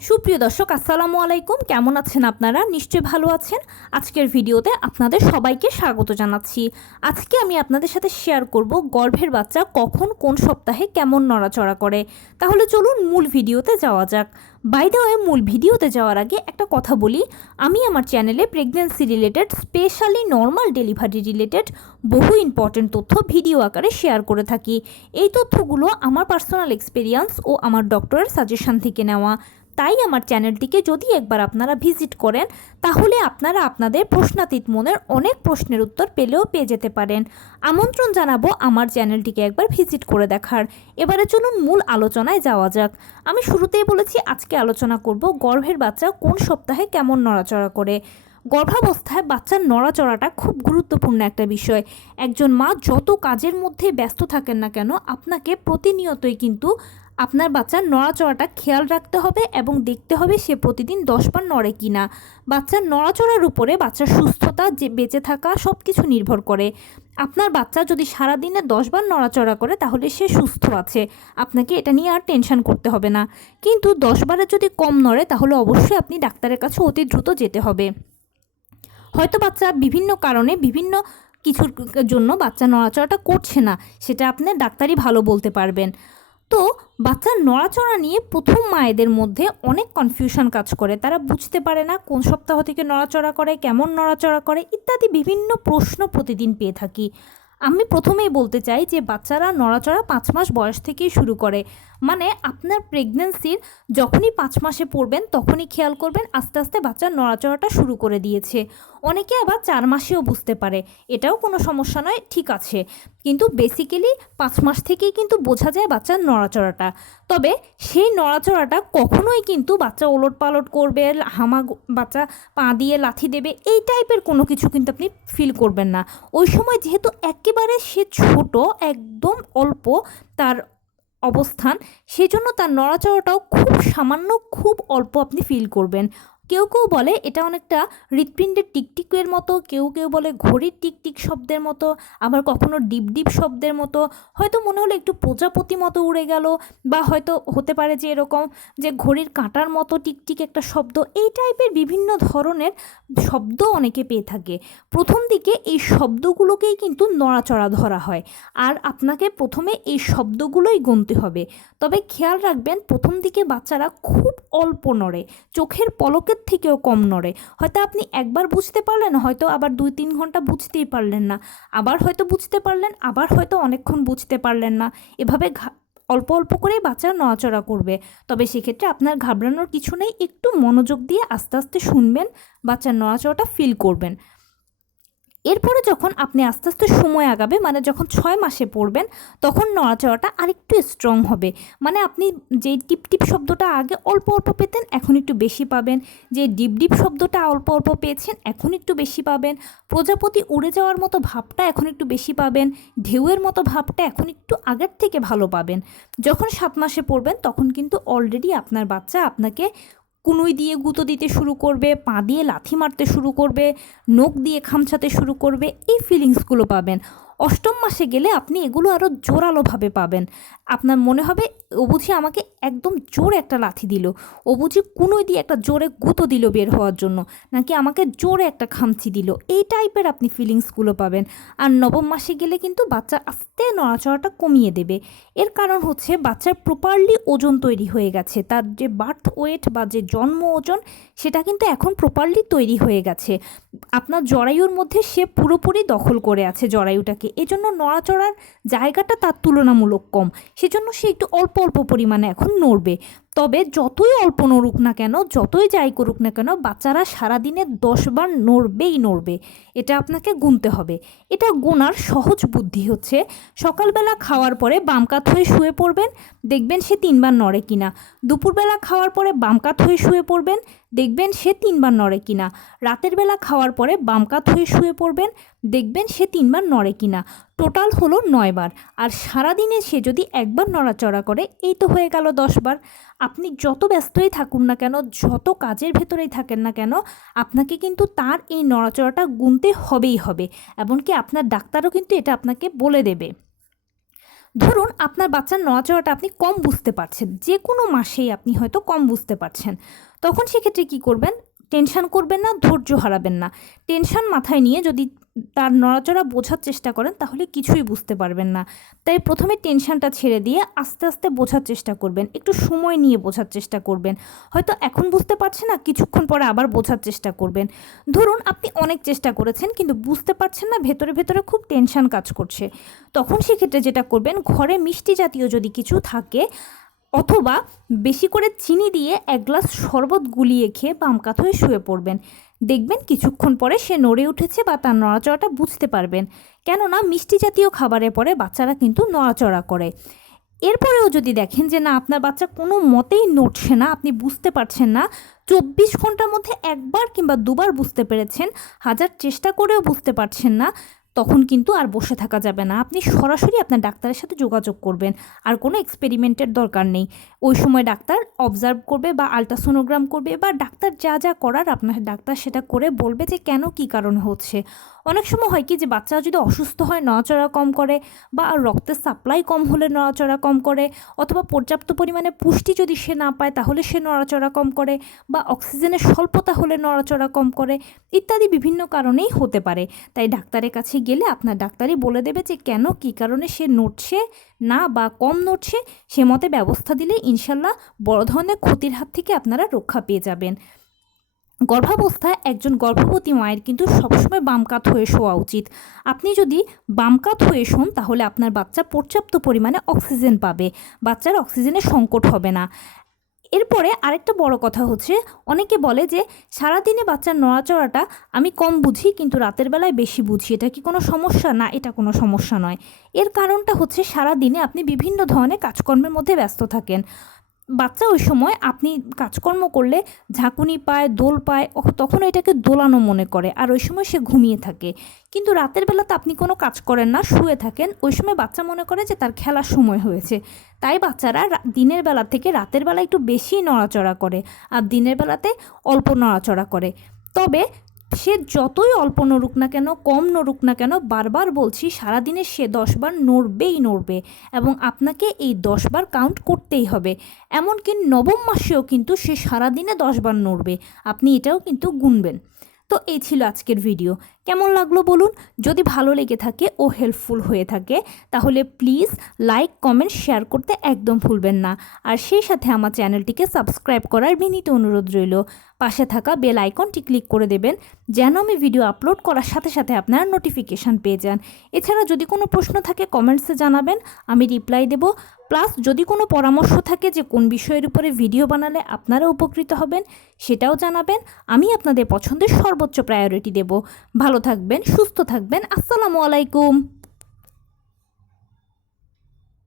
সুপ্রিয় দর্শক, আসসালামু আলাইকুম। কেমন আছেন আপনারা? নিশ্চয়ই ভালো আছেন। আজকের ভিডিওতে আপনাদের সবাইকে স্বাগত জানাচ্ছি। আজকে আমি আপনাদের সাথে শেয়ার করব গর্ভের বাচ্চা কখন কোন সপ্তাহে কেমন নড়াচড়া করে। তাহলে চলুন মূল ভিডিওতে যাওয়া যাক। বাই দ্য ওয়ে, মূল ভিডিওতে যাওয়ার আগে একটা কথা বলি, আমি আমার চ্যানেলে pregnancy related, specially normal delivery related বহু ইম্পর্টেন্ট তথ্য ভিডিও আকারে শেয়ার করে থাকি। এই তথ্যগুলো আমার পার্সোনাল এক্সপিরিয়েন্স ও আমার ডক্টরের সাজেশন থেকে নেওয়া। তাই আমার চ্যানেলটিকে যদি একবার আপনারা ভিজিট করেন, তাহলে আপনারা আপনাদের প্রশ্নাতীত মনের অনেক প্রশ্নের উত্তর পেয়ে যেতে পারেন। আমন্ত্রণ জানাবো আমার চ্যানেলটিকে একবার ভিজিট করে দেখার। এবারে চলুন মূল আলোচনায় যাওয়া যাক। আমি শুরুতেই বলেছি আজকে আলোচনা করব গর্ভের বাচ্চা কোন সপ্তাহে কেমন নড়াচড়া করে। গর্ভাবস্থায় বাচ্চার নড়াচড়াটা খুব গুরুত্বপূর্ণ একটা বিষয়। একজন মা যত কাজের মধ্যে ব্যস্ত থাকেন না কেন, আপনাকে প্রতিনিয়তই কিন্তু আপনার বাচ্চার নড়াচড়াটা খেয়াল রাখতে হবে এবং দেখতে হবে সে প্রতিদিন 10 বার নড়ে কি না। বাচ্চার নড়াচড়ার উপরে বাচ্চার সুস্থতা, যে বেঁচে থাকা, সব কিছু নির্ভর করে। আপনার বাচ্চা যদি সারাদিনে 10 বার নড়াচড়া করে তাহলে সে সুস্থ আছে, আপনাকে এটা নিয়ে আর টেনশন করতে হবে না। কিন্তু 10 বারের যদি কম নড়ে তাহলে অবশ্যই আপনি ডাক্তারের কাছে অতি দ্রুত যেতে হবে। হয়তো বাচ্চা বিভিন্ন কারণে, বিভিন্ন কিছুর জন্য বাচ্চা নড়াচড়াটা করছে না, সেটা আপনি ডাক্তারই ভালো বলতে পারবেন। তো বাচ্চার নড়াচড়া নিয়ে প্রথম মায়েদের মধ্যে অনেক কনফিউশন কাজ করে। তারা বুঝতে পারে না কোন সপ্তাহ থেকে নড়াচড়া করে, কেমন নড়াচড়া করে ইত্যাদি বিভিন্ন প্রশ্ন প্রতিদিন পেয়ে থাকি। আমি প্রথমেই বলতে চাই যে বাচ্চারা নড়াচড়া 5 মাস বয়স থেকেই শুরু করে। মানে আপনার প্রেগন্যান্সির যখনই 5 মাসে পড়বেন তখনই খেয়াল করবেন আস্তে আস্তে বাচ্চার নড়াচড়াটা শুরু করে দিয়েছে। অনেকে আবার 4 মাসেও বুঝতে পারে, এটাও কোনো সমস্যা নয়, ঠিক আছে। কিন্তু বেসিক্যালি 5 মাস থেকেই কিন্তু বোঝা যায় বাচ্চার নড়াচড়াটা। তবে সেই নড়াচড়াটা কখনোই কিন্তু বাচ্চা ওলটপালট করবে, বাচ্চা পা দিয়ে লাথি দেবে, এই টাইপের কোনো কিছু কিন্তু আপনি ফিল করবেন না। ওই সময় যেহেতু একেবারে সে ছোট, একদম অল্প তার অবস্থান, সেজন্য তার নড়াচড়াটাও খুব সামান্য, খুব অল্প আপনি ফিল করবেন। কেউ কেউ বলে এটা অনেকটা হৃৎপিণ্ডের টিকটিকের মতো, কেউ কেউ বলে ঘড়ির টিকটিক শব্দের মতো, আবার কখনো ডিপ ডিপ শব্দের মতো, হয়তো মনে হলো একটু প্রজাপতি মতো উড়ে গেল, বা হয়তো হতে পারে যে এরকম যে ঘড়ির কাঁটার মতো টিকটিক একটা শব্দ, এই টাইপের বিভিন্ন ধরনের শব্দ অনেকে পেয়ে থাকে। প্রথম দিকে এই শব্দগুলোকেই কিন্তু নড়াচড়া ধরা হয়, আর আপনাকে প্রথমে এই শব্দগুলোই গুনতে হবে। তবে খেয়াল রাখবেন প্রথম দিকে বাচ্চারা খুব অল্প নড়ে, চোখের পলকের থেকেও কম নড়ে। হয়তো আপনি একবার বুঝতে পারলেন, হয়তো আবার 2-3 ঘন্টা বুঝতেই পারলেন না, আবার হয়তো বুঝতে পারলেন, আবার হয়তো অনেকক্ষণ বুঝতে পারলেন না। এভাবে অল্প অল্প করেই বাচ্চা নড়াচড়া করবে। তবে সেক্ষেত্রে আপনার ঘাবড়ানোর কিছু নেই, একটু মনোযোগ দিয়ে আস্তে আস্তে শুনবেন, বাচ্চার নড়াচড়াটা ফিল করবেন। এরপরে যখন আপনি আস্তে আস্তে সময় আগাবে, মানে যখন 6 মাসে পড়বেন, তখন নড়াচড়াটা আরেকটু স্ট্রং হবে। মানে আপনি যেই টিপ টিপ শব্দটা আগে অল্প অল্প পেতেন এখন একটু বেশি পাবেন, যে ডিপ ডিপ শব্দটা অল্প অল্প পেয়েছেন এখন একটু বেশি পাবেন, প্রজাপতি উড়ে যাওয়ার মতো ভাবটা এখন একটু বেশি পাবেন, ঢেউয়ের মতো ভাবটা এখন একটু আগের থেকে ভালো পাবেন। যখন 7 মাসে পড়বেন তখন কিন্তু অলরেডি আপনার বাচ্চা আপনাকে কুনুই দিয়ে গুঁতো দিতে শুরু করবে, পা দিয়ে লাথি মারতে শুরু করবে, নখ দিয়ে খামচাতে শুরু করবে, এই ফিলিংসগুলো পাবেন। 8ম মাসে গেলে আপনি এগুলো আরও জোরালোভাবে পাবেন। আপনার মনে হবে ও বুঝি আমাকে একদম জোরে একটা লাথি দিল, ও বুঝি কুনুই দিয়ে একটা জোরে গুঁতো দিল বের হওয়ার জন্য, নাকি আমাকে জোরে একটা খামচি দিল, এই টাইপের আপনি ফিলিংসগুলো পাবেন। আর 9ম মাসে গেলে কিন্তু বাচ্চা আস্তে নড়াচড়াটা কমিয়ে দেবে। এর কারণ হচ্ছে বাচ্চার প্রপারলি ওজন তৈরি হয়ে গেছে, তার যে বার্থ ওয়েট বা যে জন্ম ওজন সেটা কিন্তু এখন প্রপারলি তৈরি হয়ে গেছে। আপনার জরায়ুর মধ্যে সে পুরোপুরি দখল করে আছে জরায়ুটাকে, এজন্য নড়াচড়ার জায়গাটা তার তুলনামূলক কম, সেজন্য সে একটু অল্প অল্প পরিমাণে এখন নড়বে। তবে যতই অল্প নড়ুক না কেন, যতই যাই করুক না কেন, বাচ্চারা সারাদিনে 10 বার নড়বেই নড়বে, এটা আপনাকে গুনতে হবে। এটা গোনার সহজ বুদ্ধি হচ্ছে, সকালবেলা খাওয়ার পরে বাম কাত হয়ে শুয়ে পড়বেন, দেখবেন সে 3 বার নড়ে কিনা। দুপুরবেলা খাওয়ার পরে বাম কাত হয়ে শুয়ে পড়বেন, দেখবেন সে 3 বার নড়ে কিনা। রাতের বেলা খাওয়ার পরে বাম কাত হয়ে শুয়ে পড়বেন, দেখবেন সে 3 বার নড়ে কিনা। টোটাল হলো 9 বার। আর সারাদিনে সে যদি একবার নড়াচড়া করে, এই তো হয়ে গেল 10 বার। আপনি যত ব্যস্তই থাকুন না কেন, যত কাজের ভেতরেই থাকেন না কেন, আপনাকে কিন্তু তার এই নড়াচড়াটা গুনতে হবেই হবে। এমনকি আপনার ডাক্তারও কিন্তু এটা আপনাকে বলে দেবে। ধরুন আপনার বাচ্চার নড়াচড়াটা আপনি কম বুঝতে পারছেন, যে কোনো মাসেই আপনি হয়তো কম বুঝতে পারছেন, তখন সেক্ষেত্রে কী করবেন? টেনশন করবেন না, ধৈর্য হারাবেন না। টেনশন মাথায় নিয়ে যদি তার নড়াচড়া বোঝার চেষ্টা করেন তাহলে কিছুই বুঝতে পারবেন না। তাই প্রথমে টেনশনটা ছেড়ে দিয়ে আস্তে আস্তে বোঝার চেষ্টা করবেন, একটু সময় নিয়ে বোঝার চেষ্টা করবেন। হয়তো এখন বুঝতে পারছেন না, কিছুক্ষণ পরে আবার বোঝার চেষ্টা করবেন। ধরুন আপনি অনেক চেষ্টা করেছেন কিন্তু বুঝতে পারছেন না, ভেতরে ভেতরে খুব টেনশন কাজ করছে, তখন সেক্ষেত্রে যেটা করবেন, ঘরে মিষ্টি জাতীয় যদি কিছু থাকে অথবা বেশি করে চিনি দিয়ে 1 গ্লাস শরবত গুলিয়ে খেয়ে বাম কাত হয়ে শুয়ে পড়বেন। দেখবেন কিছুক্ষণ পরে সে নড়ে উঠেছে বা তার নড়াচড়াটা বুঝতে পারবেন। কেননা মিষ্টি জাতীয় খাবারের পরে বাচ্চারা কিন্তু নড়াচড়া করে। এরপরেও যদি দেখেন যে না, আপনার বাচ্চা কোনো মতেই নড়ছে না, আপনি বুঝতে পারছেন না, 24 ঘন্টার মধ্যে একবার কিংবা দুবার বুঝতে পেরেছেন, হাজার চেষ্টা করেও বুঝতে পারছেন না, তখন কিন্তু আর বসে থাকা যাবে না। আপনি সরাসরি আপনার ডাক্তারের সাথে যোগাযোগ করবেন, আর কোনো এক্সপেরিমেন্টের দরকার নেই। ওই সময় ডাক্তার অবজার্ভ করবে বা আলট্রাসোনোগ্রাম করবে, বা ডাক্তার যা যা করার আপনার ডাক্তার সেটা করে বলবে যে কেন কী কারণে হচ্ছে। অনেক সময় হয় কি যে বাচ্চা যদি অসুস্থ হয় নড়াচড়া কম করে, বা রক্তের সাপ্লাই কম হলে নড়াচড়া কম করে, অথবা পর্যাপ্ত পরিমাণে পুষ্টি যদি সে না পায় তাহলে সে নড়াচড়া কম করে, বা অক্সিজেনের স্বল্পতা হলে নড়াচড়া কম করে, ইত্যাদি বিভিন্ন কারণেই হতে পারে। তাই ডাক্তারের কাছে গেলে আপনার ডাক্তারই বলে দেবে যে কেন কী কারণে সে নড়ছে না বা কম নড়ছে, সে মতে ব্যবস্থা দিলে ইনশাল্লাহ বড় ধরনের ক্ষতির হাত থেকে আপনারা রক্ষা পেয়ে যাবেন। গর্ভাবস্থায় একজন গর্ভবতী মায়ের কিন্তু সবসময় বাম কাত হয়ে শোয়া উচিত। আপনি যদি বাম কাত হয়ে শোন তাহলে আপনার বাচ্চা পর্যাপ্ত পরিমাণে অক্সিজেন পাবে, বাচ্চার অক্সিজেনের সংকট হবে না। এরপরে আরেকটা বড় কথা হচ্ছে, অনেকে বলে যে সারাদিনে বাচ্চার নড়াচড়াটা আমি কম বুঝি কিন্তু রাতের বেলায় বেশি বুঝি, এটা কি কোনো সমস্যা? না, এটা কোনো সমস্যা নয়। এর কারণটা হচ্ছে সারাদিনে আপনি বিভিন্ন ধরনের কাজকর্মের মধ্যে ব্যস্ত থাকেন। বাচ্চা ওই সময় আপনি কাজকর্ম করলে ঝাঁকুনি পায়, দোল পায়, তখন এটাকে দোলানো মনে করে, আর ওই সময় সে ঘুমিয়ে থাকে। কিন্তু রাতের বেলাতে আপনি কোনো কাজ করেন না, শুয়ে থাকেন, ওই সময় বাচ্চা মনে করে যে তার খেলার সময় হয়েছে। তাই বাচ্চারা দিনের বেলা থেকে রাতের বেলা একটু বেশি নড়াচড়া করে, আর দিনের বেলাতে অল্প নড়াচড়া করে। তবে সে যতই অল্প নড়ুক না কেন, কম নড়ুক না কেন, বারবার বলছি সারাদিনে সে 10 বার নড়বেই নড়বে, এবং আপনাকে এই 10 বার কাউন্ট করতেই হবে। এমনকি নবম মাসেও কিন্তু সে সারাদিনে 10 বার নড়বে, আপনি এটাও কিন্তু গুনবেন। তো এই ছিল আজকের ভিডিও। কেমন লাগলো বলুন? যদি ভালো লেগে থাকে ও হেল্পফুল হয়ে থাকে তাহলে প্লিজ লাইক, কমেন্ট, শেয়ার করতে একদম ভুলবেন না। আর সেই সাথে আমার চ্যানেলটিকে সাবস্ক্রাইব করার বিনীত অনুরোধ রইল। পাশে থাকা বেল আইকনটি ক্লিক করে দেবেন যেন আমি ভিডিও আপলোড করার সাথে সাথে আপনারা নোটিফিকেশান পেয়ে যান। এছাড়া যদি কোনো প্রশ্ন থাকে কমেন্টসে জানাবেন, আমি রিপ্লাই দেব। প্লাস যদি কোনো পরামর্শ থাকে যে কোন বিষয়ের উপরে ভিডিও বানালে আপনারা উপকৃত হবেন সেটাও জানাবেন, আমি আপনাদের পছন্দের সর্বোচ্চ প্রায়োরিটি দেব। ভালো থাকবেন, সুস্থ থাকবেন। আসসালামু আলাইকুম।